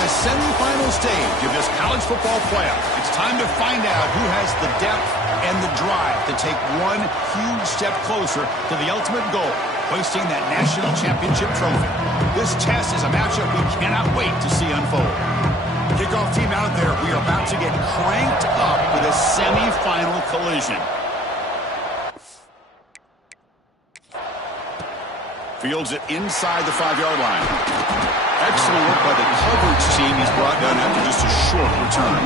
the semifinal stage of this college football playoff. It's time to find out who has the depth and the drive to take one huge step closer to the ultimate goal, hoisting that national championship trophy. This test is a matchup we cannot wait to see unfold. Kickoff team out there, we are about to get cranked up for the semifinal collision. Fields it inside the 5-yard line. Excellent work by the coverage team. He's brought down after just a short return.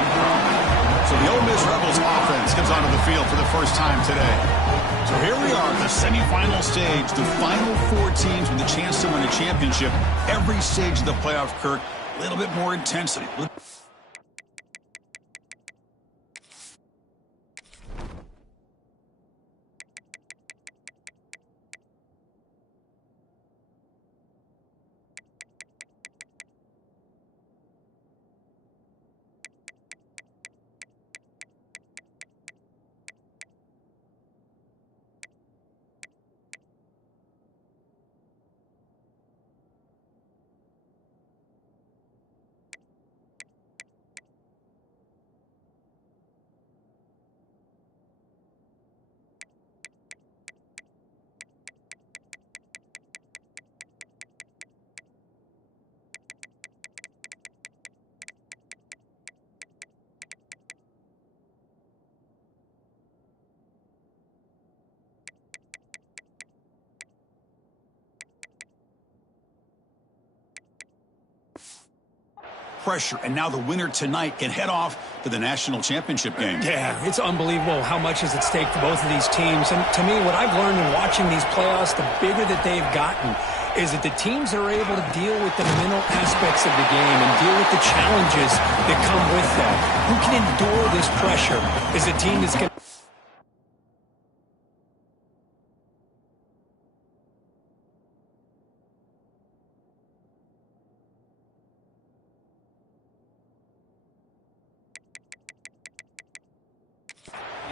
So the Ole Miss Rebels offense comes onto the field for the first time today. So here we are, the semifinal stage, the final 4 teams with a chance to win a championship. Every stage of the playoff, Kirk, a little bit more intensity. Pressure, and now the winner tonight can head off to the national championship game. Yeah, it's unbelievable how much is at stake for both of these teams. And to me, what I've learned in watching these playoffs, the bigger that they've gotten, is that the teams are able to deal with the mental aspects of the game and deal with the challenges that come with that. Who can endure this pressure is a team that's going to...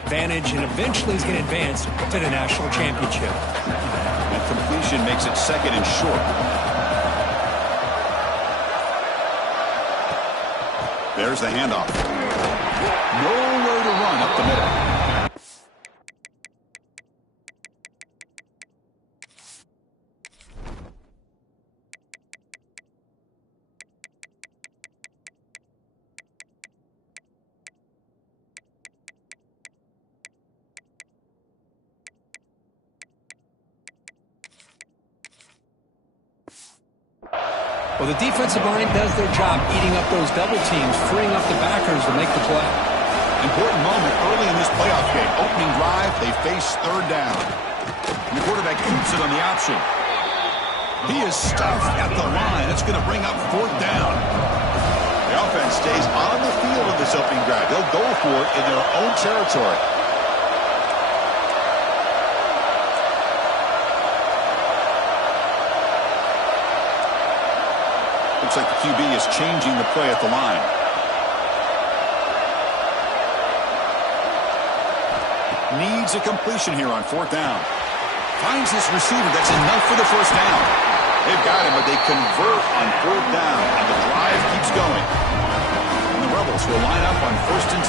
advantage and eventually is going to advance to the national championship. That completion makes it second and short. There's the handoff. Nowhere to run up the middle. Well, the defensive line does their job eating up those double teams, freeing up the backers to make the play. Important moment early in this playoff game. Opening drive, they face third down. And the quarterback keeps it on the option. He is stuffed at the line. It's going to bring up fourth down. The offense stays on the field in this opening drive. They'll go for it in their own territory. Looks like the QB is changing the play at the line. Needs a completion here on fourth down. Finds his receiver. That's enough for the first down. They've got him, but they convert on fourth down, and the drive keeps going. And the Rebels will line up on 1st and 10.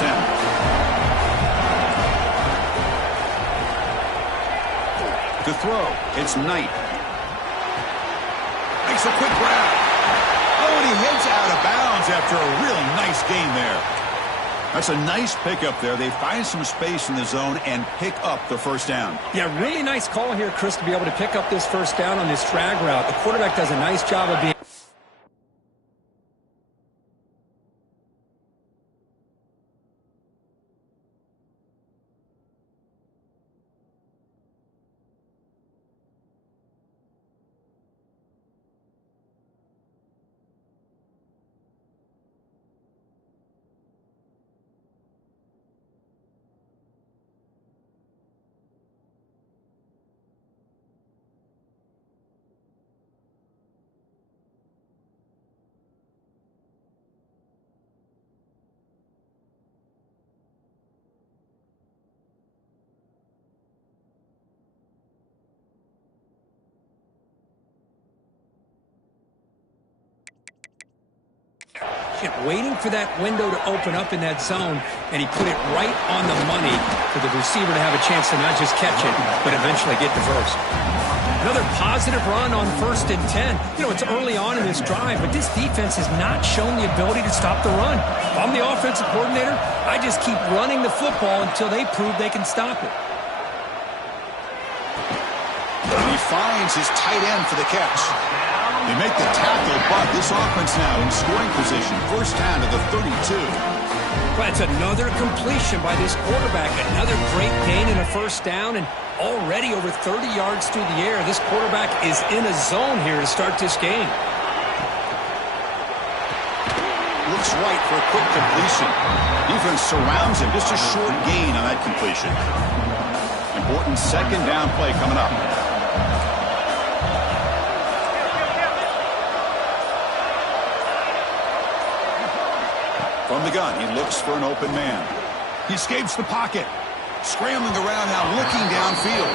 To throw, it's Knight. Makes a quick grab. Oh, and he heads out of bounds after a really nice game there. That's a nice pickup there. They find some space in the zone and pick up the first down. Yeah, really nice call here, Chris, to be able to pick up this first down on this drag route. The quarterback does a nice job of being... patient, waiting for that window to open up in that zone, and he put it right on the money for the receiver to have a chance to not just catch it, but eventually get the first. Another positive run on 1st and 10. You know, it's early on in this drive, but this defense has not shown the ability to stop the run. If I'm the offensive coordinator, I just keep running the football until they prove they can stop it. And he finds his tight end for the catch. They make the tackle, but this offense now in scoring position. First down to the 32. That's another completion by this quarterback. Another great gain in a first down, and already over 30 yards through the air. This quarterback is in a zone here to start this game. Looks right for a quick completion. Defense surrounds him. Just a short gain on that completion. Important second down play coming up. From the gun, he looks for an open man. He escapes the pocket. Scrambling around now, looking downfield.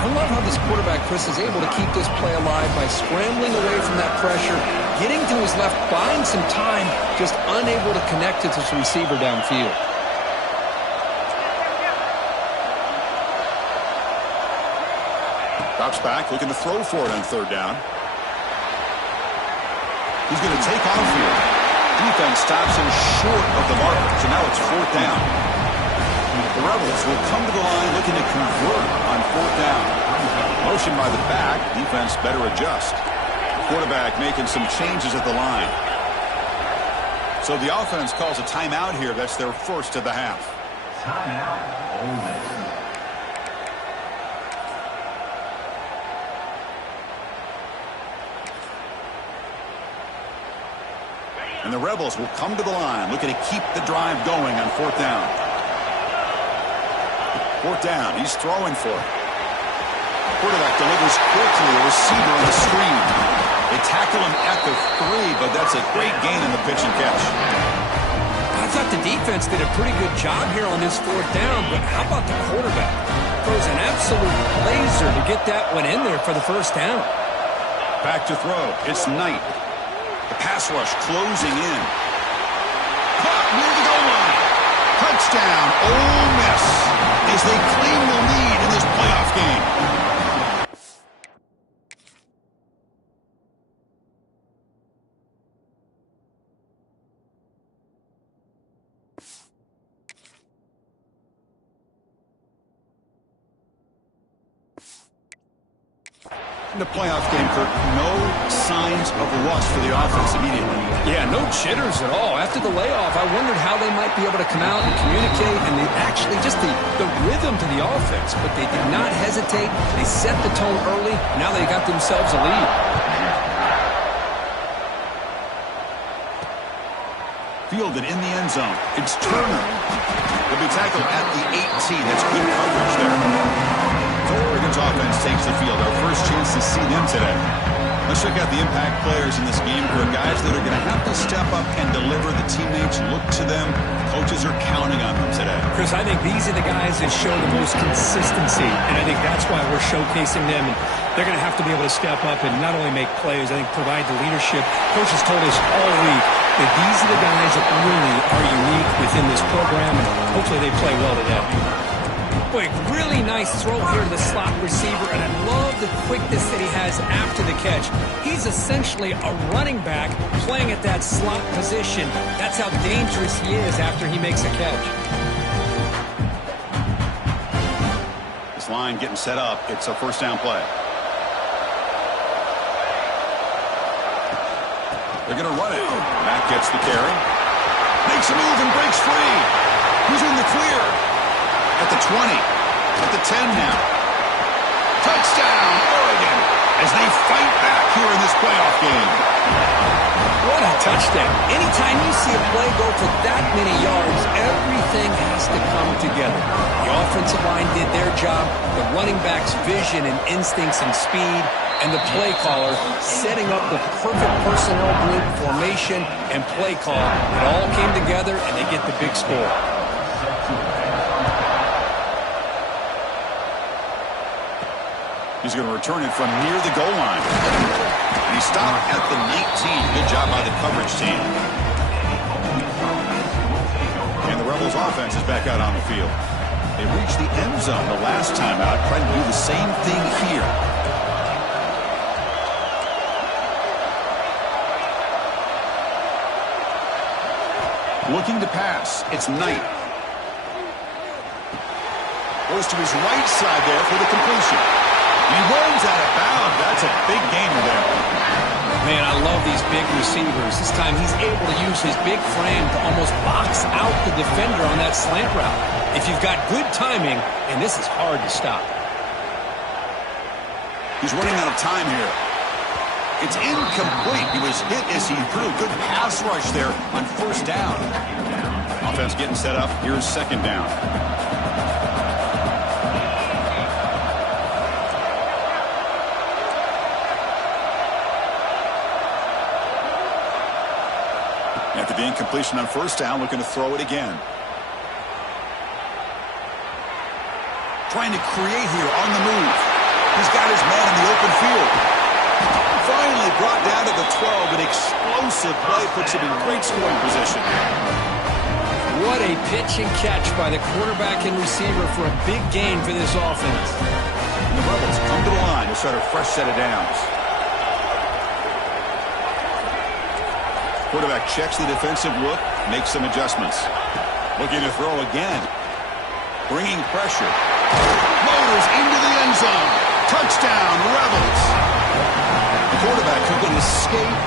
I love how this quarterback, Chris, is able to keep this play alive by scrambling away from that pressure, getting to his left, buying some time, just unable to connect to his receiver downfield. Drops back, looking to throw for it on third down. He's going to take off here. Defense stops him short of the marker, so now it's fourth down. The Rebels will come to the line looking to convert on fourth down. Motion by the back, defense better adjust. Quarterback making some changes at the line. So the offense calls a timeout here. That's their first of the half. Timeout, Ole Miss. And the Rebels will come to the line, looking to keep the drive going on fourth down. Fourth down, he's throwing for it. Quarterback delivers quickly, a receiver on the screen. They tackle him at the 3, but that's a great gain in the pitch and catch. I thought the defense did a pretty good job here on this fourth down, but how about the quarterback? Throws an absolute laser to get that one in there for the first down. Back to throw. It's Knight. The pass rush closing in. Caught near the goal line. Touchdown, Ole Miss, as they claim the lead in this playoff game. In the playoff game, Kirk, no signs of rust for the offense immediately. Yeah, no jitters at all. After the layoff, I wondered how they might be able to come out and communicate, and actually just the rhythm to the offense. But they did not hesitate. They set the tone early. Now they got themselves a lead. Fielded in the end zone. It's Turner. He'll be tackled at the 18. That's good coverage there. Oregon's offense takes the field. Our first chance to see them today. Let's check out the impact players in this game for guys that are going to have to step up and deliver. The teammates look to them. Coaches are counting on them today. Chris, I think these are the guys that show the most consistency, and I think that's why we're showcasing them. And they're going to have to be able to step up and not only make plays, I think provide the leadership. Coach has told us all week that these are the guys that really are unique within this program, and hopefully they play well today. Boy, really nice throw here to the slot receiver, and I love the quickness that he has after the catch. He's essentially a running back playing at that slot position. That's how dangerous he is after he makes a catch. This line getting set up. It's a first down play. They're going to run it. Matt gets the carry. Makes a move and breaks free. Who's in the clear? At the 20, at the 10 now. Touchdown, Oregon, as they fight back here in this playoff game. What a touchdown. Anytime you see a play go for that many yards, everything has to come together. The offensive line did their job, the running back's vision and instincts and speed, and the play caller setting up the perfect personnel group formation and play call. It all came together, and they get the big score. He's going to return it from near the goal line. And he stopped at the 19. Good job by the coverage team. offense is back out on the field. They reached the end zone the last time out, trying to do the same thing here. Looking to pass. It's Knight. Goes to his right side there for the completion. He rolls out of bounds. That's a big gainer there. Man, I love these big receivers. This time he's able to use his big frame to almost box out the defender on that slant route. If you've got good timing, and this is hard to stop. He's running out of time here. It's incomplete. He was hit as he threw. Good pass rush there on first down. Offense getting set up. Here's second down. After the incompletion on first down, looking to throw it again. Trying to create here on the move. He's got his man in the open field. Finally brought down to the 12. An explosive play puts him in great scoring position. What a pitch and catch by the quarterback and receiver for a big gain for this offense. And the Rebels come to the line to start a fresh set of downs. Quarterback checks the defensive look, makes some adjustments. Looking to throw again. Bringing pressure. Motors into the end zone. Touchdown, Rebels. The quarterback who can escape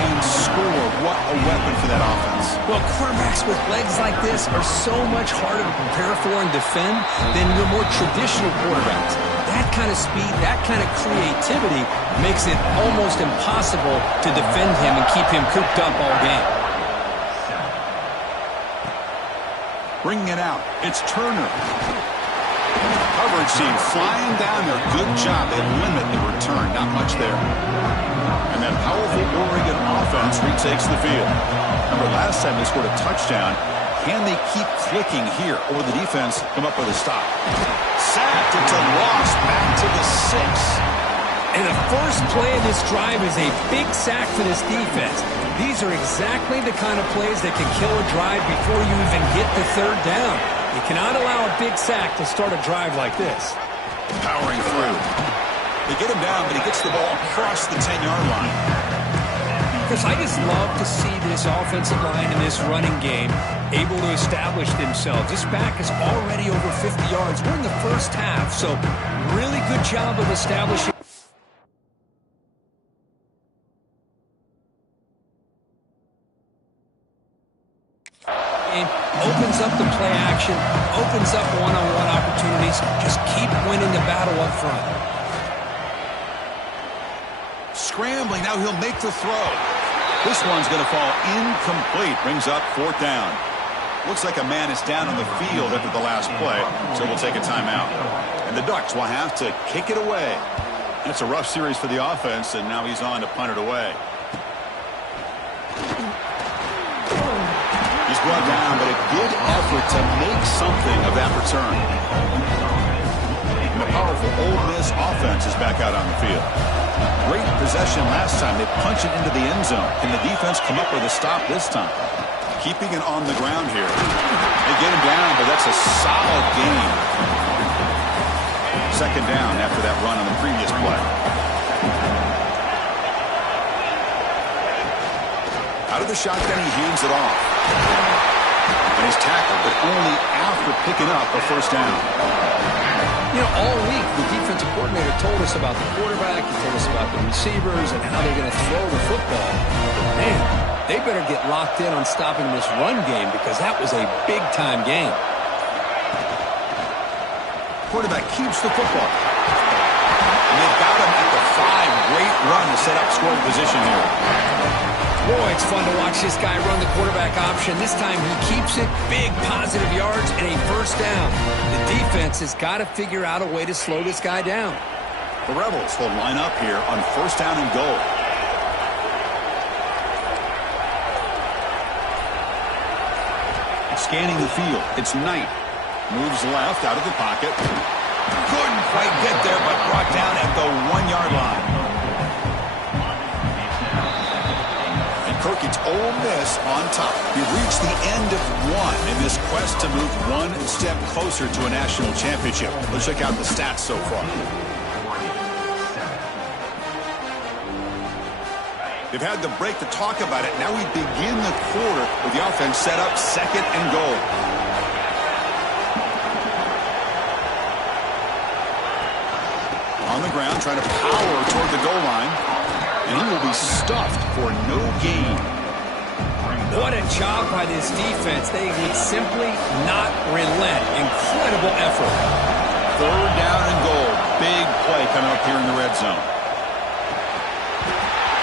and score. What a weapon for that offense. Well, quarterbacks with legs like this are so much harder to prepare for and defend than your more traditional quarterbacks. That kind of speed, that kind of creativity makes it almost impossible to defend him and keep him cooped up all game. Bringing it out. It's Turner. Coverage team flying down there. Good job. They limit the return. Not much there. And that powerful Oregon offense retakes the field. Remember, last time they scored a touchdown. Can they keep clicking here, or the defense come up with a stop? Sacked. It's a loss. Back to the 6. And the first play of this drive is a big sack for this defense. These are exactly the kind of plays that can kill a drive before you even get the third down. You cannot allow a big sack to start a drive like this. Powering through. They get him down, but he gets the ball across the 10-yard line. Chris, I just love to see this offensive line in this running game able to establish themselves. This back is already over 50 yards. We're in the first half, so really good job of establishing. Opens up the play action, opens up one-on-one opportunities. Just keep winning the battle up front. Scrambling, now he'll make the throw. This one's going to fall incomplete. Brings up fourth down. Looks like a man is down on the field after the last play, so we'll take a timeout. And the Ducks will have to kick it away. That's a rough series for the offense, and now he's on to punt it away. He's brought down, but a good effort to make something of that return. And the powerful Ole Miss offense is back out on the field. Great possession last time. They punch it into the end zone. Can the defense come up with a stop this time? Keeping it on the ground here. They get him down, but that's a solid gain. Second down after that run on the previous play. Out of the shotgun, he hands it off. And he's tackled, but only after picking up a first down. You know, all week, the defensive coordinator told us about the quarterback, he told us about the receivers and how they're going to throw the football. But man, they better get locked in on stopping this run game because that was a big-time game. Quarterback keeps the football. And they've got him at the 5. Great run to set up scoring position here. Boy, it's fun to watch this guy run the quarterback option. This time he keeps it, big positive yards, and a first down. The defense has got to figure out a way to slow this guy down. The Rebels will line up here on first down and goal. Scanning the field, it's Knight. Moves left out of the pocket. Couldn't quite get there, but brought down at the 1-yard line. Kirk, it's Ole Miss on top. We've reached the end of one in this quest to move one step closer to a national championship. Let's check out the stats so far. They've had the break to talk about it. Now we begin the quarter with the offense set up 2nd and goal. On the ground, trying to power toward the goal line. And he will be stuffed for no gain. What a job by this defense. They would simply not relent. Incredible effort. 3rd down and goal. Big play coming up here in the red zone.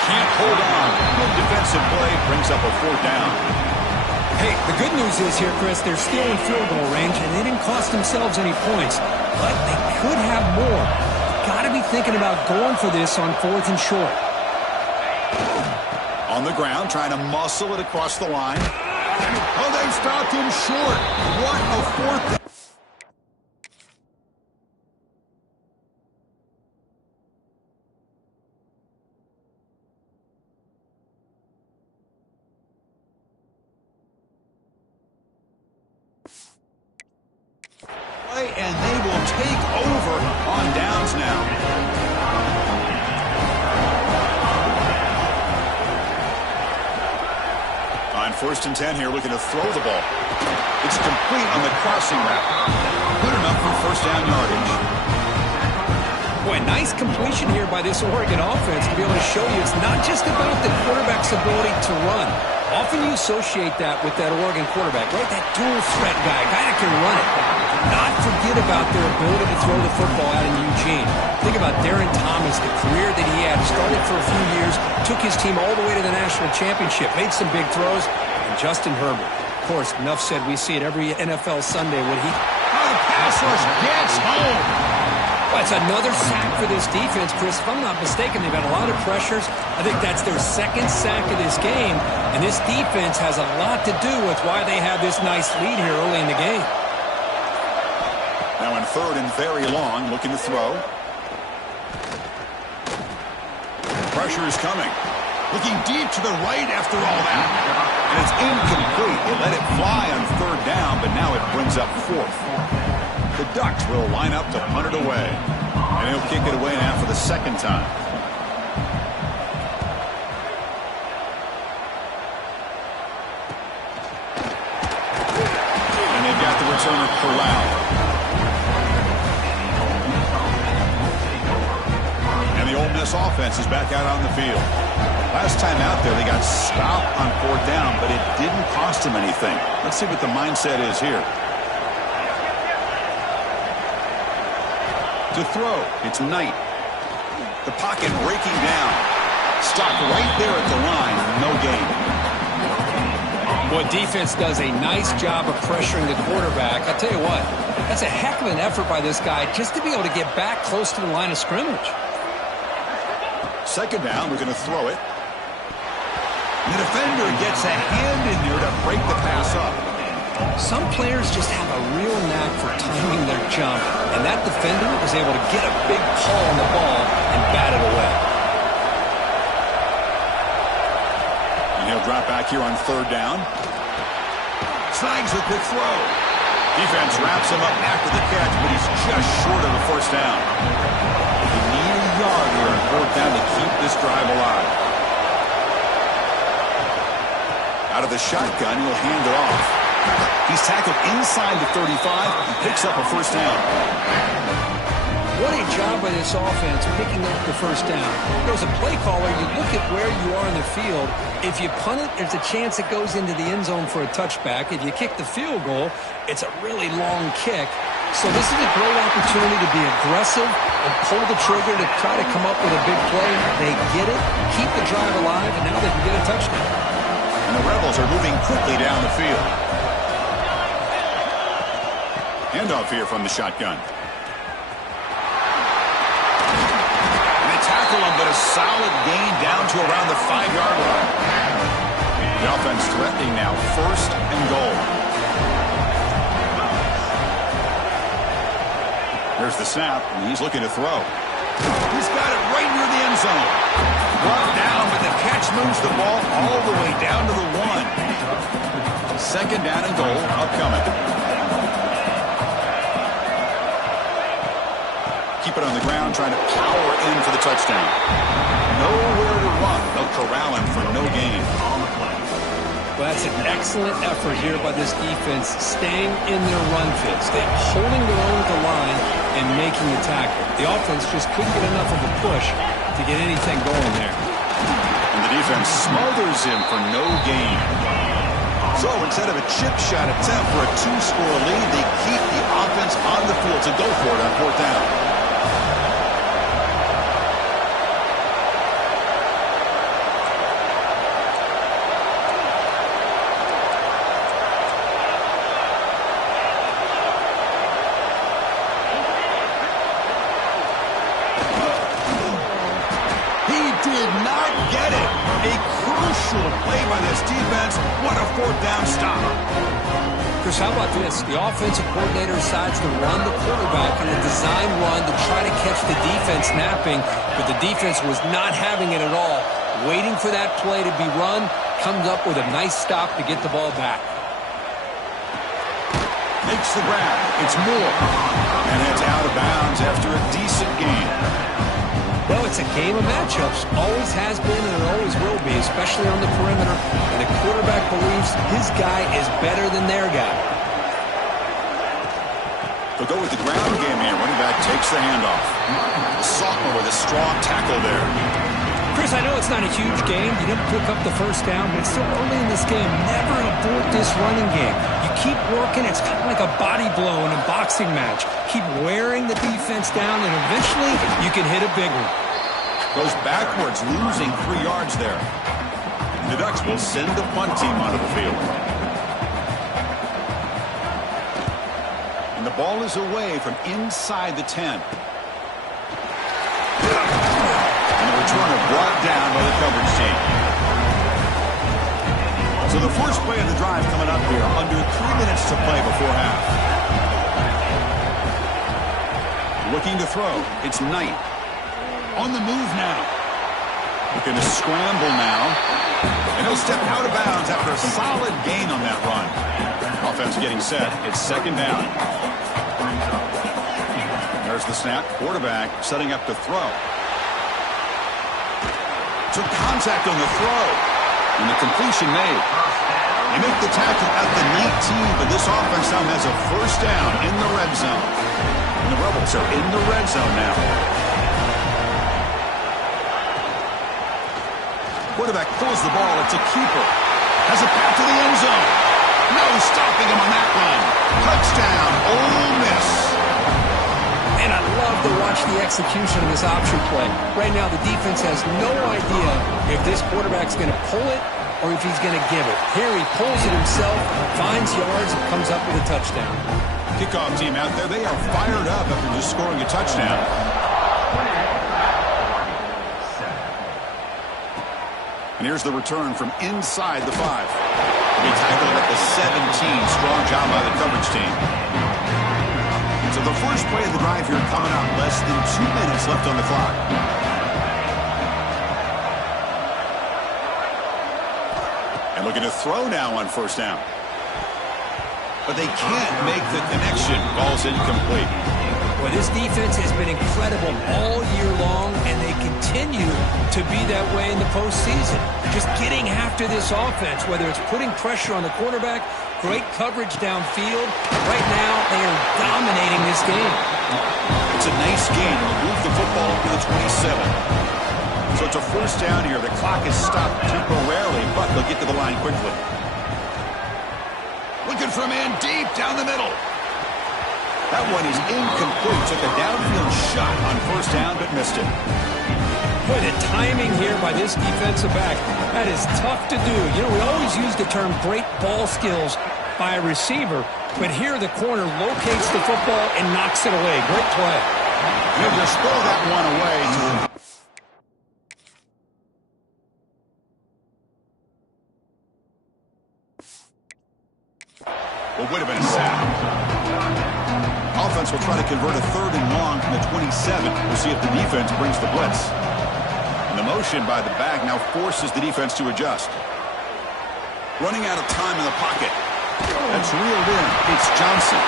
Can't hold on. Good defensive play brings up a 4th down. Hey, the good news is here, Chris, they're still in field goal range, and they didn't cost themselves any points. But they could have more. Got to be thinking about going for this on 4th and short. On the ground, trying to muscle it across the line. Oh, they stopped him short. What a 4th down. And they will take over on downs now. On 1st and 10 here, looking to throw the ball. It's complete on the crossing route. Good enough for 1st down yardage. Boy, nice completion here by this Oregon offense to be able to show you it's not just about the quarterback's ability to run. Often you associate that with that Oregon quarterback, right? That dual threat guy that can run it. Not forget about their ability to throw the football out in Eugene. Think about Darren Thomas, the career that he had. Started for a few years, took his team all the way to the national championship, made some big throws. And Justin Herbert, of course, enough said, we see it every NFL Sunday when he... Oh, the pass rush gets home. Well, it's another sack for this defense, Chris. If I'm not mistaken, they've had a lot of pressures. I think that's their 2nd sack of this game. And this defense has a lot to do with why they have this nice lead here early in the game. Now in 3rd and very long, looking to throw. Pressure is coming. Looking deep to the right after all that. And it's incomplete. They let it fly on 3rd down, but now it brings up 4th. The Ducks will line up to punt it away. And he'll kick it away now for the 2nd time. And they've got the returner corralled. And the Ole Miss offense is back out on the field. Last time out there, they got stopped on 4th down, but it didn't cost them anything. Let's see what the mindset is here. To throw, it's Knight. The pocket breaking down. Stopped right there at the line, no gain. Boy, defense does a nice job of pressuring the quarterback. I'll tell you what, that's a heck of an effort by this guy just to be able to get back close to the line of scrimmage. 2nd down, we're going to throw it. The defender gets a hand in there to break the pass up. Some players just have a real knack for timing their jump, and that defender was able to get a big pull on the ball and bat it away. And he'll drop back here on 3rd down. Snags a quick throw. Defense wraps him up after the catch, but he's just short of the 1st down. You need a yard here on 4th down to keep this drive alive. Out of the shotgun, he'll hand it off. He's tackled inside the 35 and picks up a 1st down. What a job by this offense picking up the 1st down. There's a play caller. You look at where you are in the field. If you punt it, there's a chance it goes into the end zone for a touchback. If you kick the field goal, it's a really long kick. So this is a great opportunity to be aggressive and pull the trigger to try to come up with a big play. They get it, keep the drive alive, and now they can get a touchdown. And the Rebels are moving quickly down the field. Handoff here from the shotgun. And they tackle him, but a solid gain down to around the 5-yard line. The offense threatening now, 1st and goal. There's the snap, and he's looking to throw. He's got it right near the end zone. Brought down, but the catch moves the ball all the way down to the 1. Second down and goal upcoming. Keep it on the ground, trying to power in for the touchdown. Nowhere to run. They'll corral him for no gain. Well, that's an excellent effort here by this defense, staying in their run fits. They're holding their own at the line and making the tackle. The offense just couldn't get enough of a push to get anything going there. And the defense smothers him for no gain. So instead of a chip shot attempt for a 2-score lead, they keep the offense on the field to go for it on 4th down. Play by this defense. What a 4th down stop. Chris, how about this? The offensive coordinator decides to run the quarterback in a design run to try to catch the defense napping, but the defense was not having it at all. Waiting for that play to be run, comes up with a nice stop to get the ball back. Makes the grab. It's Moore. And it's out of bounds after a decent game. Well, it's a game of matchups. Always has been and it always will be, especially on the perimeter. And the quarterback believes his guy is better than their guy. They'll go with the ground game here. Running back takes the handoff. The sophomore with a strong tackle there. Chris, I know it's not a huge game. You didn't pick up the first down, but it's still early in this game. Never abort this running game. You keep working. It's kind of like a body blow in a boxing match. Keep wearing the defense down, and eventually you can hit a big one. Goes backwards, losing 3 yards there. The Ducks will send the punt team onto the field. And the ball is away from inside the 10. And the returner brought down by the coverage team. So the first play of the drive coming up here, under 3 minutes to play before half. Looking to throw. It's Knight. On the move now. Looking to scramble now. And he'll step out of bounds after a solid gain on that run. Offense getting set. It's second down. There's the snap. Quarterback setting up to throw. Took contact on the throw. And the completion made. They make the tackle at the 19, but this offense now has a first down in the red zone. And the Rebels are in the red zone now. Quarterback pulls the ball. It's a keeper. Has a path to the end zone. No stopping him on that one. Touchdown, Ole Miss. And I love to watch the execution of this option play. Right now, the defense has no idea if this quarterback's going to pull it or if he's going to give it. Here he pulls it himself, finds yards, and comes up with a touchdown. Kickoff team out there, they are fired up after just scoring a touchdown. And here's the return from inside the 5. He tackled at the 17. Strong job by the coverage team. So the first play of the drive here coming up. Less than 2 minutes left on the clock. And looking to throw now on first down. But they can't make the connection. Ball's incomplete. Well, this defense has been incredible all year long, and they continue to be that way in the postseason. Just getting after this offense, whether it's putting pressure on the quarterback, great coverage downfield. Right now, they are dominating this game. It's a nice game. They'll move the football to the 27. So it's a first down here. The clock is stopped temporarily, but they'll get to the line quickly. Looking for a man deep down the middle. That one is incomplete. Took a downfield shot on first down, but missed it. Boy, the timing here by this defensive back, that is tough to do. You know, we always use the term great ball skills by a receiver, but here the corner locates the football and knocks it away. Great play. He'll just throw that one away. Well, would have been a sack. Offense will try to convert a 3rd and long from the 27. We'll see if the defense brings the blitz. And the motion by the back now forces the defense to adjust. Running out of time in the pocket. That's reeled in. It's Johnson.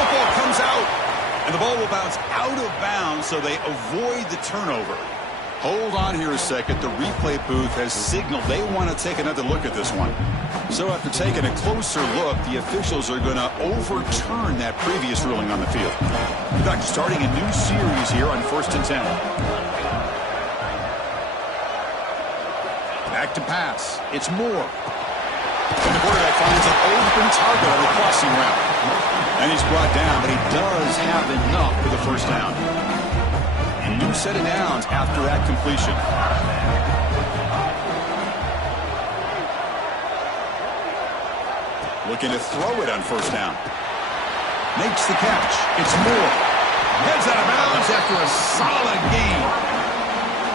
Football comes out, and the ball will bounce out of bounds, so they avoid the turnover. Hold on here a second. The replay booth has signaled they want to take another look at this one. So after taking a closer look, the officials are going to overturn that previous ruling on the field. In fact, starting a new series here on 1st and 10. Back to pass. It's Moore. And the quarterback finds an open target on the crossing route. And he's brought down, but he does have enough for the first down. A new set of downs after that completion. Looking to throw it on first down. Makes the catch. It's Moore. Heads out of bounds after a solid gain.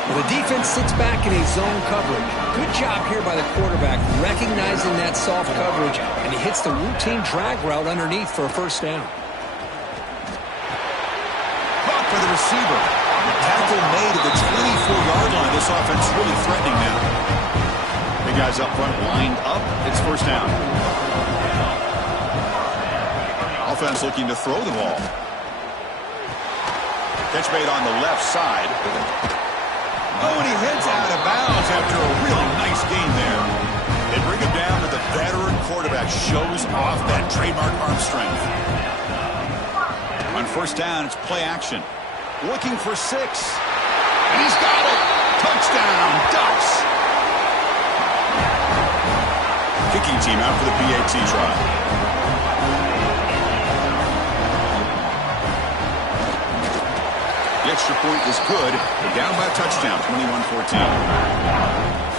Well, the defense sits back in a zone coverage. Good job here by the quarterback recognizing that soft coverage, and he hits the routine drag route underneath for a first down. Caught for the receiver. Tackle made at the 24-yard line. This offense really threatening now. Big guys up front lined up. It's first down. Offense looking to throw the ball. Catch made on the left side. Oh, and he heads out of bounds after a really nice gain there. They bring him down, but the veteran quarterback shows off that trademark arm strength. On first down, it's play action. Looking for 6. And he's got it. Touchdown, Ducks. Kicking team out for the PAT try. The extra point is good. They're down by a touchdown, 21-14.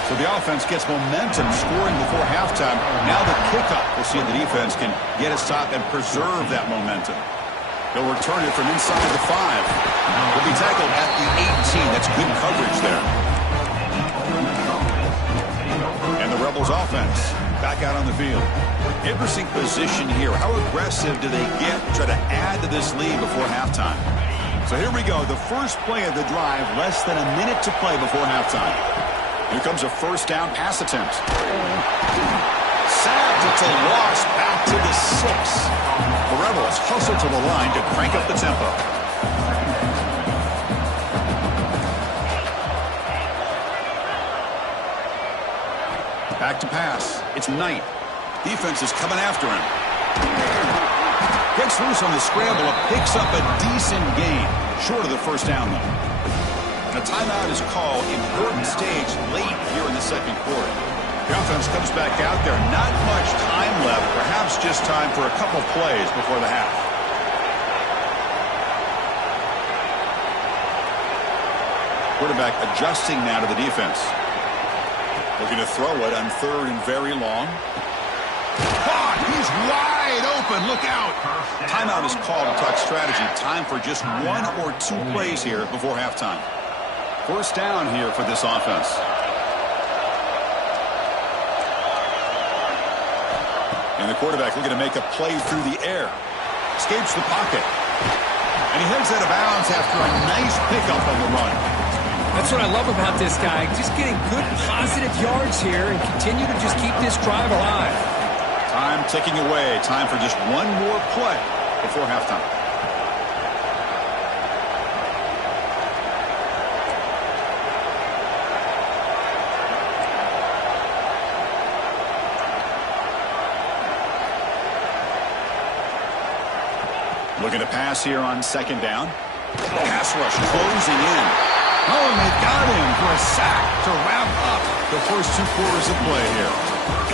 So the offense gets momentum scoring before halftime. Now the kickoff. We'll see if the defense can get a stop and preserve that momentum. They'll return it from inside the 5. Will be tackled at the 18. That's good coverage there. And the Rebels offense back out on the field. Interesting position here. How aggressive do they get to try to add to this lead before halftime? So here we go. The first play of the drive, less than a minute to play before halftime. Here comes a first down pass attempt. Sacked. It's a loss back to the 6. The Rebels hustle to the line to crank up the tempo. Back to pass. It's Knight. Defense is coming after him. Gets loose on the scramble and picks up a decent gain. Short of the first down, though. And a timeout is called. Important stage late here in the second quarter. The offense comes back out there. Not much time left. Perhaps just time for a couple plays before the half. Quarterback adjusting now to the defense. Looking to throw it on 3rd and very long. Caught! He's wide open. Look out! Timeout is called to talk strategy. Time for just 1 or 2 plays here before halftime. First down here for this offense. And the quarterback looking to make a play through the air. Escapes the pocket. And he heads out of bounds after a nice pickup on the run. That's what I love about this guy. Just getting good, positive yards here and continue to just keep this drive alive. Time ticking away. Time for just 1 more play before halftime. Looking to pass here on second down. Pass rush closing in. Oh, and they got him for a sack to wrap up the first 2 quarters of play here.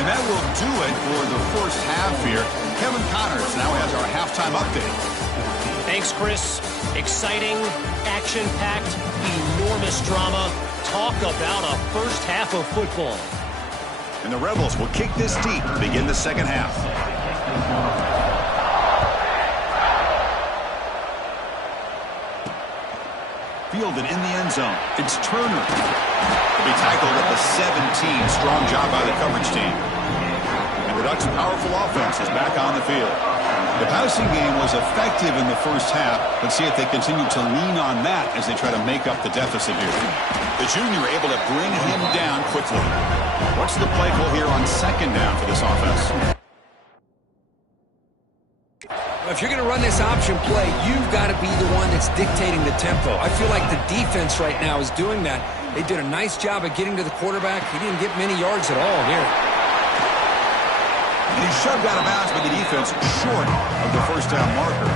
And that will do it for the first half here. Kevin Connors now has our halftime update. Thanks, Chris. Exciting, action-packed, enormous drama. Talk about a first half of football. And the Rebels will kick this deep to begin the second half. Fielded in the end zone. It's Turner. He'll be tackled at the 17. Strong job by the coverage team. And the Ducks' powerful offense is back on the field. The passing game was effective in the first half. Let's see if they continue to lean on that as they try to make up the deficit here. The junior able to bring him down quickly. What's the play call here on second down for this offense? If you're going to run this option play, you've got to be the one that's dictating the tempo. I feel like the defense right now is doing that. They did a nice job of getting to the quarterback. He didn't get many yards at all here. And he's shoved out of bounds by the defense short of the first down marker.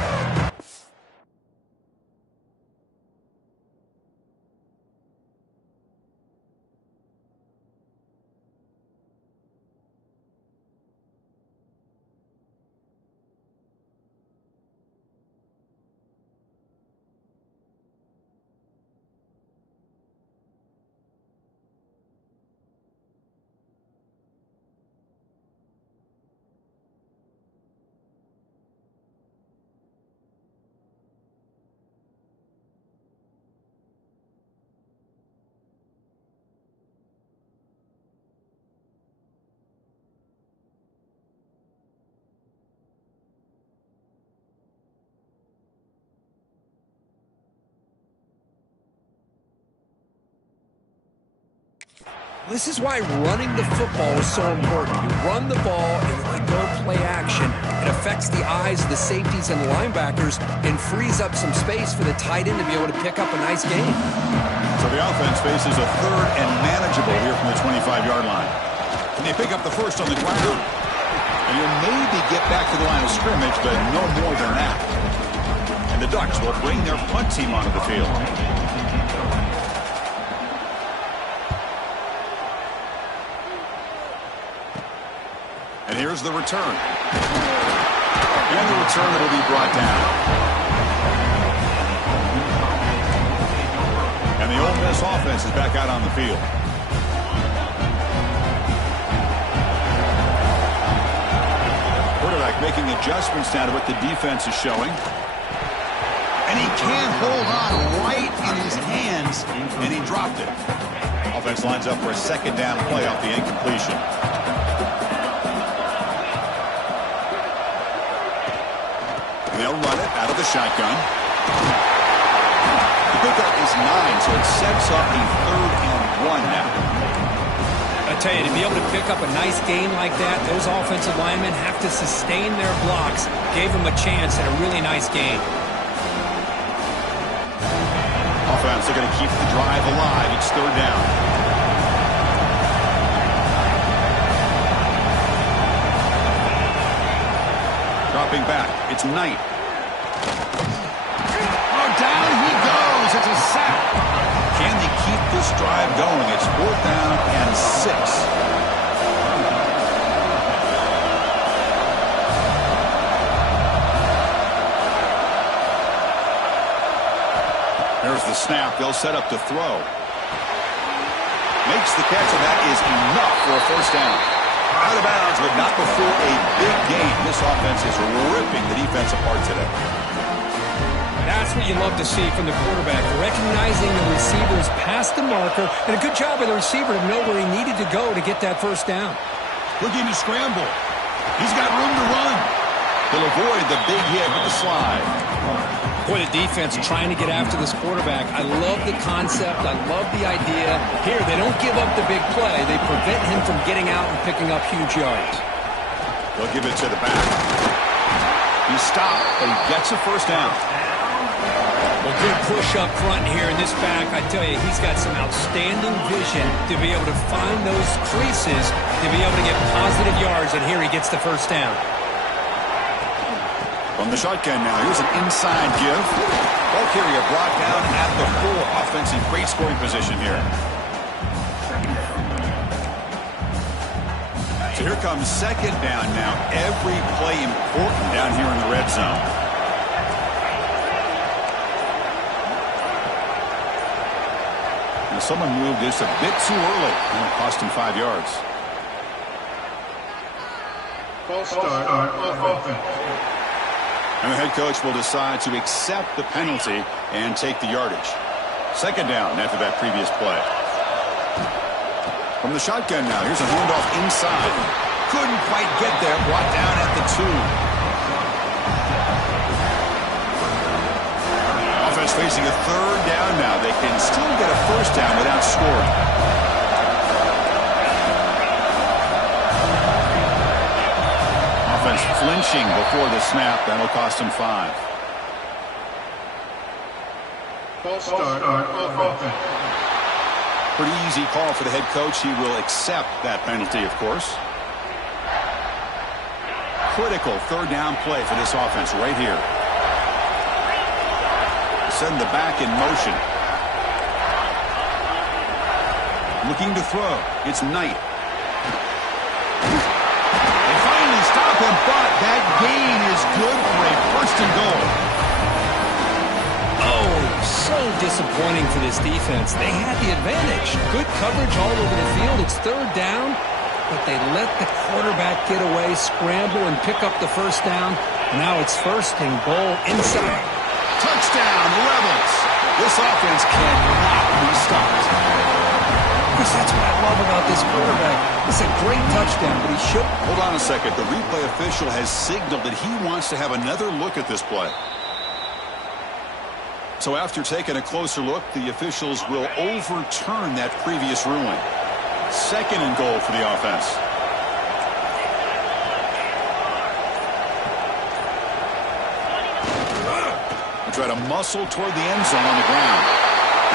This is why running the football is so important. You run the ball and then you go play action. It affects the eyes of the safeties and the linebackers and frees up some space for the tight end to be able to pick up a nice gain. So the offense faces a third and manageable here from the 25-yard line. And they pick up the first on the ground. And you'll maybe get back to the line of scrimmage, but no more than that. And the Ducks will bring their punt team onto the field. And here's the return. And the return that will be brought down. And the Ole Miss offense is back out on the field. Quarterback making adjustments now to what the defense is showing. And he can't hold on right in his hands, and he dropped it. Offense lines up for a second down play off the incompletion. They'll run it out of the shotgun. The pickup is 9, so it sets up a 3rd and 1 now. I tell you, to be able to pick up a nice gain like that, those offensive linemen have to sustain their blocks. Gave them a chance at a really nice gain. Offense, they're going to keep the drive alive. It's 3rd down. Dropping back. It's Knight. Oh, down he goes. It's a sack. Can they keep this drive going? It's 4th down and 6. There's the snap. They'll set up to throw. Makes the catch, and that is enough for a 1st down. Out of bounds, but not before a big gain. This offense is ripping the defense apart today. That's what you love to see from the quarterback. Recognizing the receivers past the marker, and a good job of the receiver to know where he needed to go to get that 1st down. Looking to scramble. He's got room to run. He'll avoid the big hit with the slide. Boy, the defense trying to get after this quarterback. I love the concept. I love the idea. Here, they don't give up the big play. They prevent him from getting out and picking up huge yards. They'll give it to the back. He stopped, but he gets a 1st down. Well, good push up front here in this back. I tell you, he's got some outstanding vision to be able to find those creases, to be able to get positive yards, and here he gets the 1st down. From the shotgun now, here's an inside give. Ball carrier brought down at the 4. Offense in great scoring position here. So here comes 2nd down now. Every play important down here in the red zone. Now someone moved this a bit too early, and it cost him 5 yards. False start on offense. And the head coach will decide to accept the penalty and take the yardage. 2nd down after that previous play. From the shotgun now, here's a handoff inside. Couldn't quite get there, brought down at the 2. third down now. They can still get a first down without scoring. Offense flinching before the snap. That'll cost him 5. False start on offense. Pretty easy call for the head coach. He will accept that penalty, of course. Critical third down play for this offense right here. Send the back in motion. Looking to throw. It's Knight. They finally stop him, but that gain is good for a first and goal. Oh, so disappointing for this defense. They had the advantage. Good coverage all over the field. It's third down, but they let the quarterback get away, scramble, and pick up the first down. Now it's first and goal inside. Touchdown, Rebels. This offense cannot be stopped. Chris, that's what I love about this quarterback. It's a great touchdown, but he should. Hold on a second. The replay official has signaled that he wants to have another look at this play. So after taking a closer look, the officials will overturn that previous ruling. Second and goal for the offense. They try to muscle toward the end zone on the ground.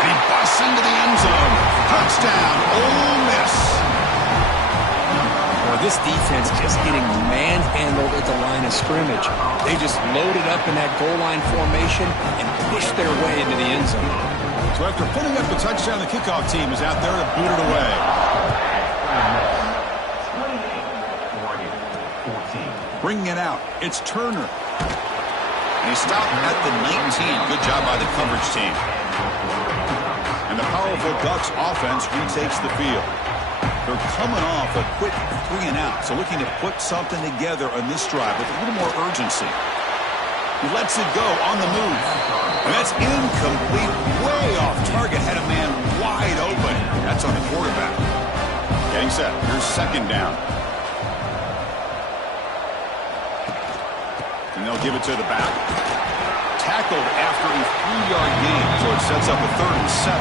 And he busts into the end zone. Touchdown, Ole Miss. Boy, this defense just getting manhandled at the line of scrimmage. They just loaded up in that goal line formation and pushed their way into the end zone. So after putting up the touchdown, the kickoff team is out there to boot it away. Bringing it out, it's Turner. And he stopped at the 19. Good job by the coverage team. And the powerful Ducks offense retakes the field. They're coming off a quick 3-and-out, so looking to put something together on this drive with a little more urgency. He lets it go on the move. And that's incomplete, way off target. Had a man wide open. That's on the quarterback. Getting set. Here's second down. And they'll give it to the back. Tackled after a 3-yard gain, so it sets up a 3rd and 7.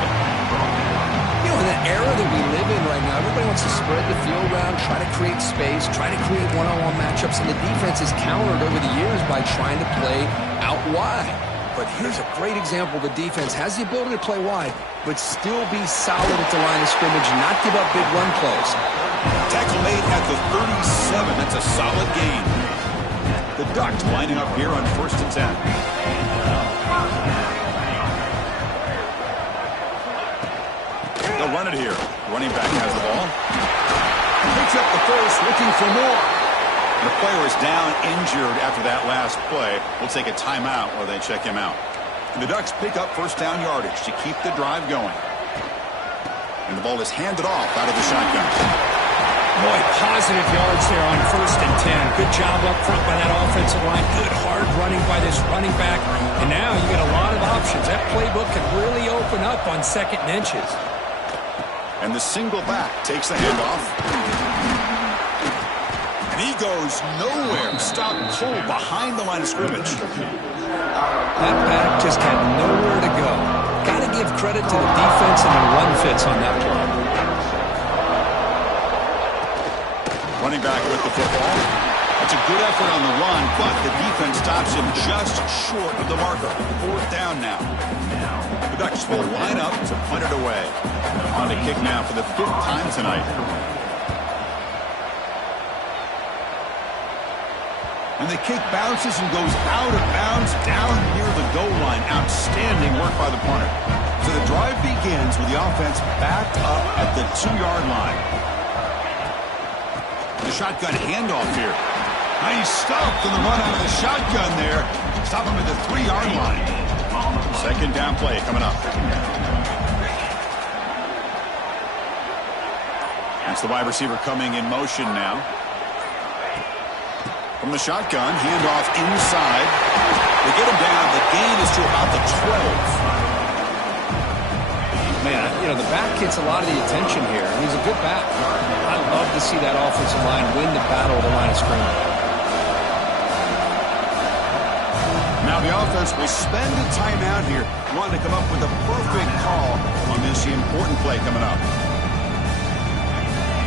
You know, in the era that we live in right now, everybody wants to spread the field around, try to create space, try to create one-on-one matchups, and the defense is countered over the years by trying to play out wide. But here's a great example. The defense has the ability to play wide, but still be solid at the line of scrimmage and not give up big run plays. Tackle made at the 37. That's a solid gain. The Ducks lining up here on 1st and 10. They'll run it here. Running back has the ball. Picks up the first, looking for more. The player is down injured after that last play. We'll take a timeout while they check him out. And the Ducks pick up first down yardage to keep the drive going. And the ball is handed off out of the shotgun. Boy, positive yards there on 1st and 10. Good job up front by that offensive line. Good hard running by this running back. And now you get a lot of options. That playbook can really open up on 2nd and inches. And the single back takes the handoff. And he goes nowhere. Stop cold behind the line of scrimmage. That back just had nowhere to go. Got to give credit to the defense and the run fits on that play. Running back with the football. That's a good effort on the run, but the defense stops him just short of the marker. 4th down now. The Ducks will line up to punt it away. On to kick now for the 5th time tonight. And the kick bounces and goes out of bounds down near the goal line. Outstanding work by the punter. So the drive begins with the offense backed up at the 2-yard line. The shotgun handoff here. Nice stop from the run out of the shotgun there. Stop him at the 3-yard line. 2nd down play coming up. That's the wide receiver coming in motion now. From the shotgun, handoff inside. They get him down. The gain is to about the 12. Man, you know, the back gets a lot of the attention here. He's a good back. I love to see that offensive line win the battle of the line of scrimmage. Now the offense will spend a timeout here, wanting to come up with a perfect call on this important play coming up.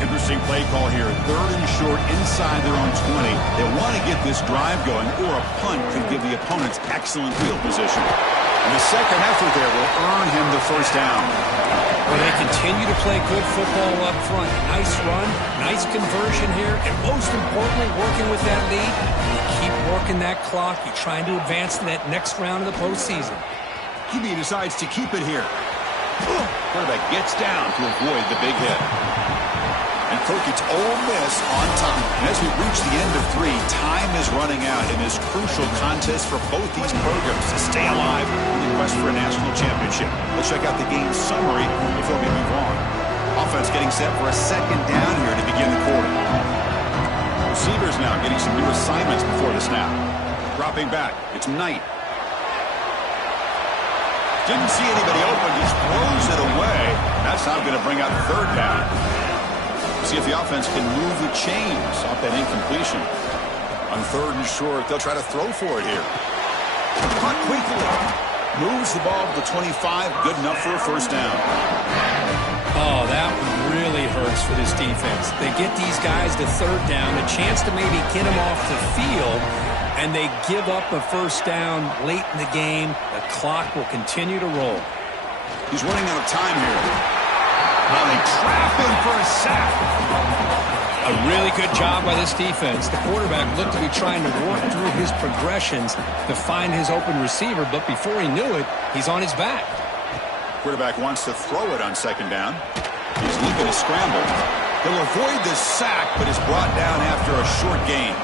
Interesting play call here. 3rd and short inside their own 20. They want to get this drive going, or a punt could give the opponents excellent field position. And the second effort there will earn him the first down. Well, they continue to play good football up front. Nice run, nice conversion here, and most importantly, working with that lead. You keep working that clock. You're trying to advance to that next round of the postseason. QB decides to keep it here. Quarterback gets down to avoid the big hit. And Kirk, it's Ole Miss on top. And as we reach the end of 3, time is running out in this crucial contest for both these programs to stay alive in the quest for a national championship. Let's check out the game summary before we move on. Offense getting set for a second down here to begin the quarter. Receivers now getting some new assignments before the snap. Dropping back. It's Knight. Didn't see anybody open. Just throws it away. That's now going to bring out 3rd down. See if the offense can move the chains off that incompletion. On 3rd and short, they'll try to throw for it here. Caught quickly. Moves the ball to the 25. Good enough for a first down. Oh, that really hurts for this defense. They get these guys to 3rd down, a chance to maybe get them off the field, and they give up a first down late in the game. The clock will continue to roll. He's running out of time here. Well, they trap him for a sack. A really good job by this defense. The quarterback looked to be trying to work through his progressions to find his open receiver, but before he knew it, he's on his back. Quarterback wants to throw it on 2nd down. He's looking to scramble. He'll avoid the sack, but is brought down after a short gain.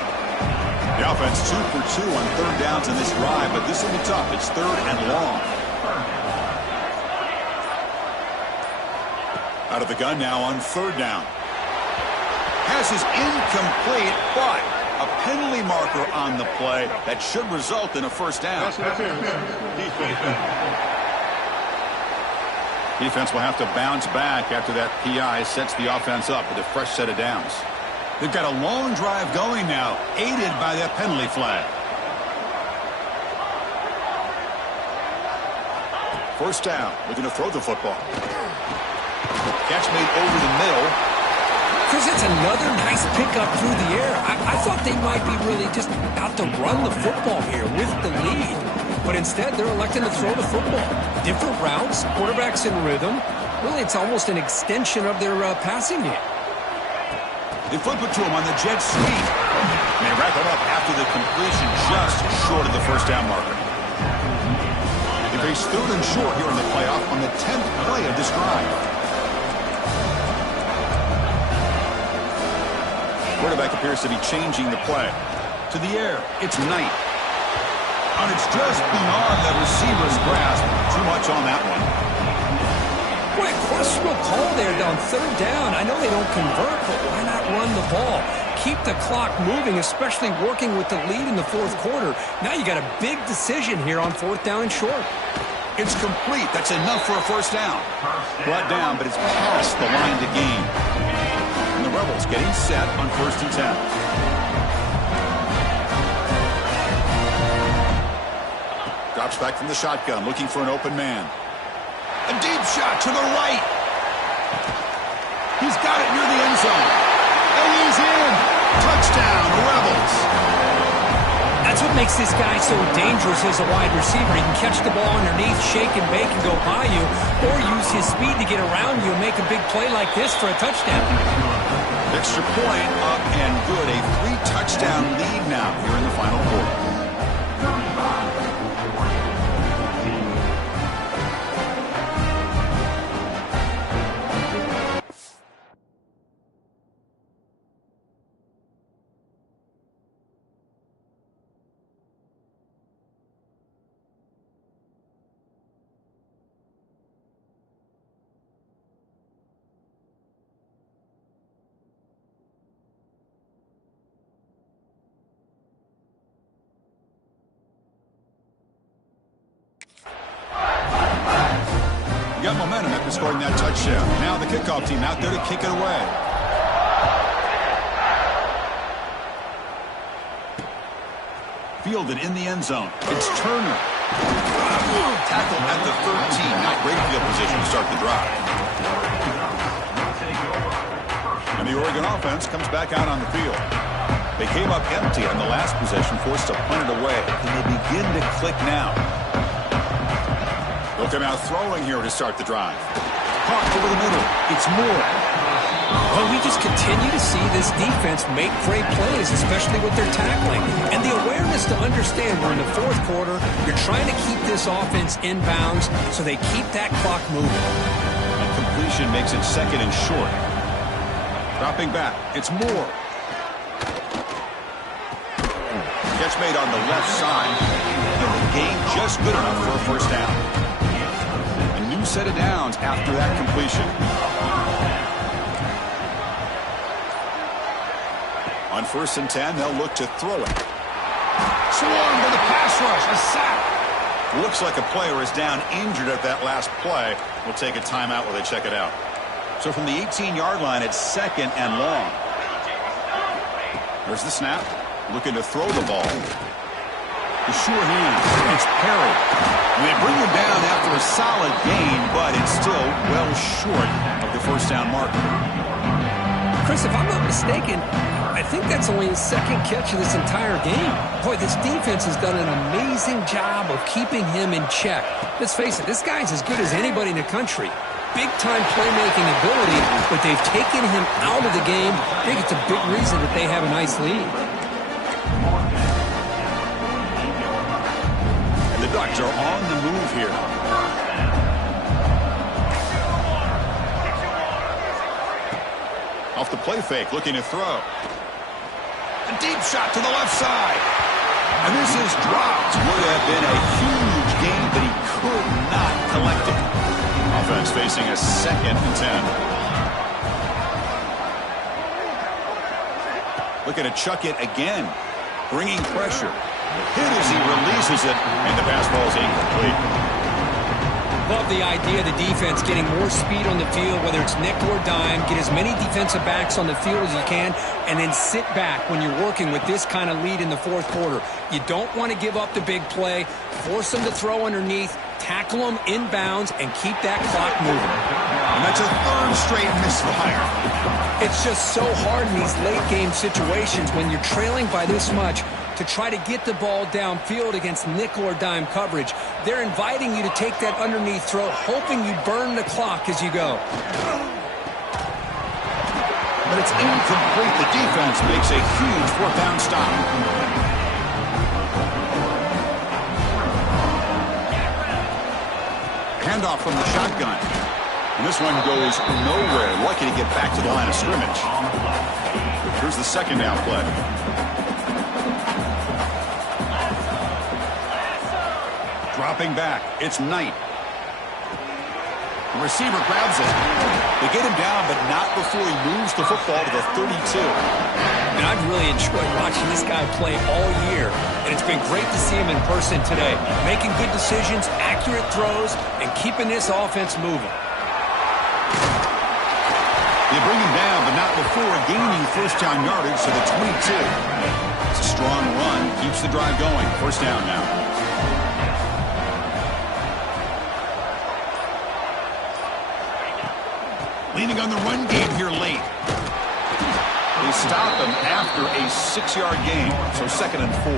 The offense 2 for 2 on 3rd downs in this drive, but this will be tough. It's 3rd and long. Out of the gun now on 3rd down. Pass is incomplete, but a penalty marker on the play that should result in a first down. Defense will have to bounce back after that PI sets the offense up with a fresh set of downs. They've got a long drive going now, aided by that penalty flag. First down, looking to throw the football. Catch made over the middle. Chris, it's another nice pickup through the air. I thought they might be really just out to run the football here with the lead. But instead, they're electing to throw the football. Different routes, quarterbacks in rhythm. Really, it's almost an extension of their passing game. They flip it to him on the jet sweep. And they wrap it up after the completion just short of the first down marker. They face 3rd and short here in the playoff on the 10th play of this drive. Quarterback appears to be changing the play. To the air, it's Knight. And it's just beyond the receiver's grasp. Too much on that one. What a questionable call there on 3rd down. I know they don't convert, but why not run the ball? Keep the clock moving, especially working with the lead in the 4th quarter. Now you got a big decision here on 4th down and short. It's complete. That's enough for a first down. Brought down, but it's past the line to gain. And the Rebels getting set on 1st and 10. Drops back from the shotgun, looking for an open man. A deep shot to the right. He's got it near the end zone. And he's in. Touchdown, Rebels. That's what makes this guy so dangerous as a wide receiver. He can catch the ball underneath, shake and bake and go by you, or use his speed to get around you and make a big play like this for a touchdown. Extra point up and good. A 3-touchdown lead now here in the final quarter. Got momentum after scoring that touchdown. Now the kickoff team out there to kick it away. Fielded in the end zone. It's Turner. Tackled at the 13. Not great field position to start the drive. And the Oregon offense comes back out on the field. They came up empty on the last possession, forced to punt it away. And they begin to click now. They'll come out throwing here to start the drive. Caught over the middle. It's Moore. Well, we just continue to see this defense make great plays, especially with their tackling. And the awareness to understand we're in the fourth quarter, you're trying to keep this offense in bounds so they keep that clock moving. And completion makes it second and short. Dropping back. It's Moore. Catch made on the left side. And the gain just good enough for a first down. A new set of downs after that completion. On 1st and 10, they'll look to throw it. Swarm to the pass rush. A sack. Looks like a player is down injured at that last play. We'll take a timeout while they check it out. So from the 18-yard line, it's second and long. There's the snap. Looking to throw the ball. The sure hand. It's Perry. They bring him down after a solid gain, but it's still well short of the first down marker. Chris, if I'm not mistaken, I think that's only his second catch of this entire game. Boy, this defense has done an amazing job of keeping him in check. Let's face it, this guy's as good as anybody in the country. Big-time playmaking ability, but they've taken him out of the game. I think it's a big reason that they have a nice lead. And the Ducks are on the move here. Off the play fake, looking to throw. A deep shot to the left side. And this is dropped. Would have been a huge gain, but he could not collect it. Offense facing a 2nd and 10. Looking to chuck it again. Bringing pressure. Hit as he releases it, and the pass ball is incomplete. Love the idea of the defense getting more speed on the field, whether it's nickel or dime. Get as many defensive backs on the field as you can, and then sit back when you're working with this kind of lead in the fourth quarter. You don't want to give up the big play. Force them to throw underneath, tackle them inbounds, and keep that clock moving. And that's a 3rd straight misfire. It's just so hard in these late-game situations when you're trailing by this much to try to get the ball downfield against nickel or dime coverage. They're inviting you to take that underneath throw, hoping you burn the clock as you go. But it's incomplete. The defense makes a huge 4th down stop. Handoff from the shotgun. And this one goes nowhere. Lucky to get back to the line of scrimmage. Here's the 2nd down play. Dropping back. It's Knight. The receiver grabs it. They get him down, but not before he moves the football to the 32. And I've really enjoyed watching this guy play all year, and it's been great to see him in person today. Making good decisions, accurate throws, and keeping this offense moving. They bring him down, but not before gaining 1st down yardage to the 22. It's a strong run. Keeps the drive going. 1st down now. Leaning on the run game here late. They stop him after a 6-yard gain, so 2nd and 4.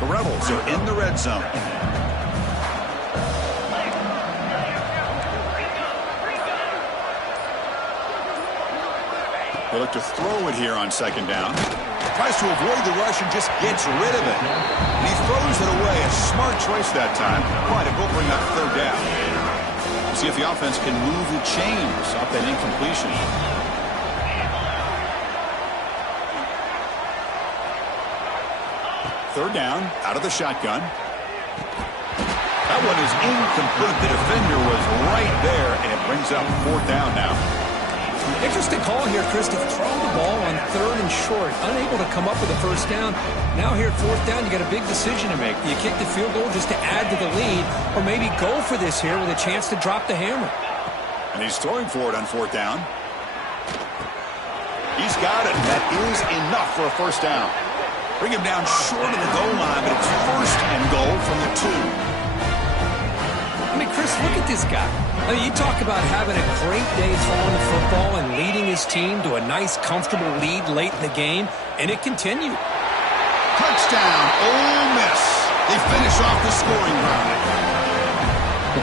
The Rebels are in the red zone. They look to throw it here on 2nd down. Tries to avoid the rush and just gets rid of it. And he throws it away. A smart choice that time. But it will bring up 3rd down. See if the offense can move the chains off that incompletion. 3rd down, out of the shotgun. That one is incomplete. The defender was right there, and it brings up 4th down now. Interesting call here, Chris, to throw the ball on 3rd and short. Unable to come up with a 1st down. Now here at 4th down, you got a big decision to make. Do you kick the field goal just to add to the lead, or maybe go for this here with a chance to drop the hammer? And he's throwing for it on 4th down. He's got it. That is enough for a 1st down. Bring him down short of the goal line, but it's first and goal from the 2. I mean, Chris, look at this guy. I mean, you talk about having a great day throwing the football and leading his team to a nice, comfortable lead late in the game, and it continued. Touchdown, Ole Miss. They finish off the scoring drive.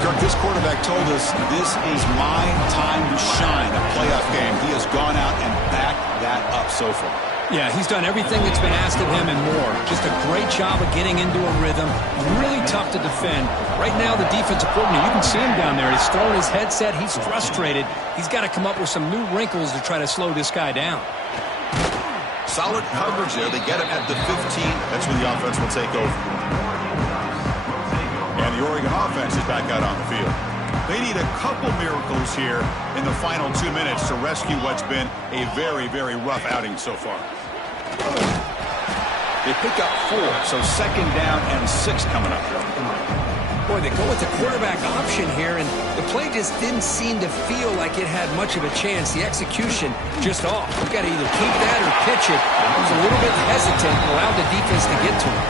Kirk, this quarterback told us, this is my time to shine, a playoff game. He has gone out and backed that up so far. Yeah, he's done everything that's been asked of him and more. Just a great job of getting into a rhythm. Really tough to defend. Right now, the defensive coordinator, you can see him down there. He's throwing his headset. He's frustrated. He's got to come up with some new wrinkles to try to slow this guy down. Solid coverage there. They get him at the 15. That's where the offense will take over. And the Oregon offense is back out on the field. They need a couple miracles here in the final 2 minutes to rescue what's been a very, very rough outing so far. They pick up 4, so second down and 6 coming up. Boy, they go with the quarterback option here, and the play just didn't seem to feel like it had much of a chance. The execution just off. You've got to either keep that or pitch it. He was a little bit hesitant and allowed the defense to get to him.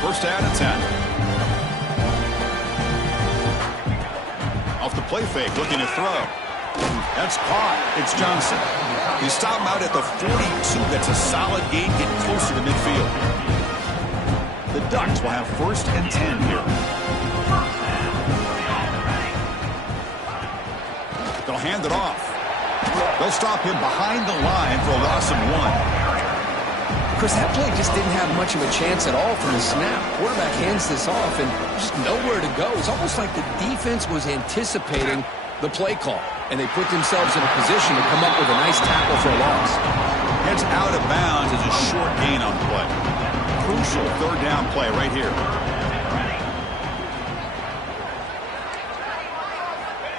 First down and 10. Off the play fake, looking to throw. That's caught. It's Johnson. He stopped him out at the 42. That's a solid gain, getting closer to midfield. The Ducks will have first and 10 here. They'll hand it off. They'll stop him behind the line for a loss of 1. Chris, that play just didn't have much of a chance at all from the snap. Quarterback hands this off, and just nowhere to go. It's almost like the defense was anticipating the play call, and they put themselves in a position to come up with a nice tackle for a loss. Heads out of bounds as a short gain on the play. Crucial third down play right here.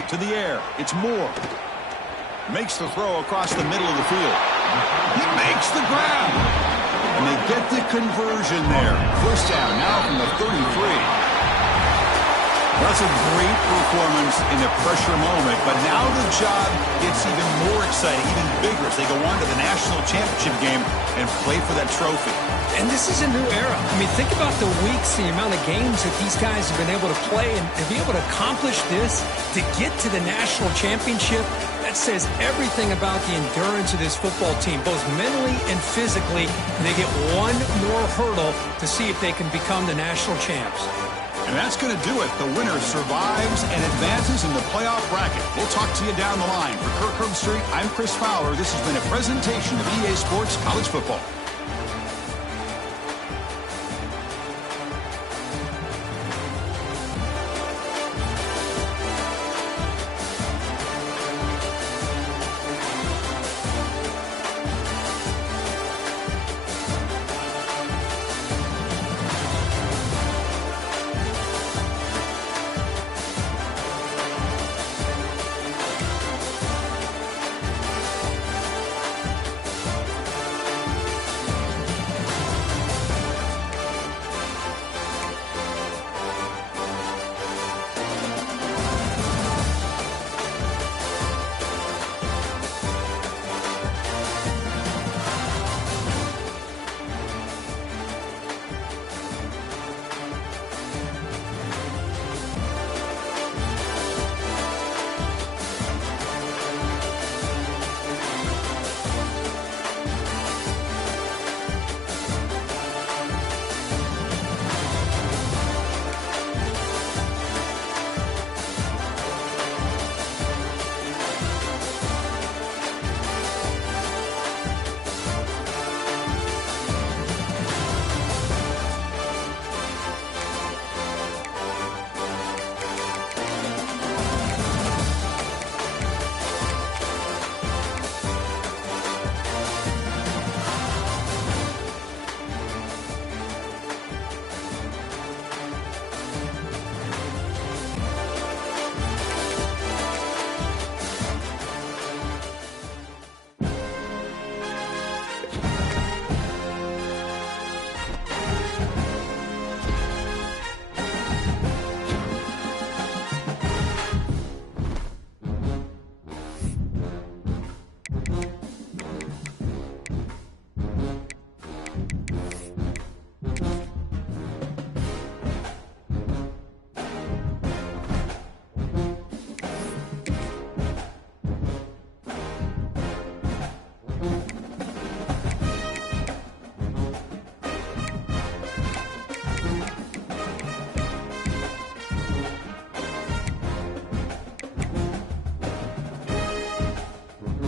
To the air, it's Moore. Makes the throw across the middle of the field. He makes the grab. And they get the conversion there. First down now from the 33. That's a great performance in the pressure moment, but now the job gets even more exciting, even bigger as they go on to the national championship game and play for that trophy. And this is a new era. I mean, think about the weeks, the amount of games that these guys have been able to play, and to be able to accomplish this, to get to the national championship, that says everything about the endurance of this football team, both mentally and physically. And they get one more hurdle to see if they can become the national champs. And that's going to do it. The winner survives and advances in the playoff bracket. We'll talk to you down the line. For Kirk Herbstreit, I'm Chris Fowler. This has been a presentation of EA Sports College Football.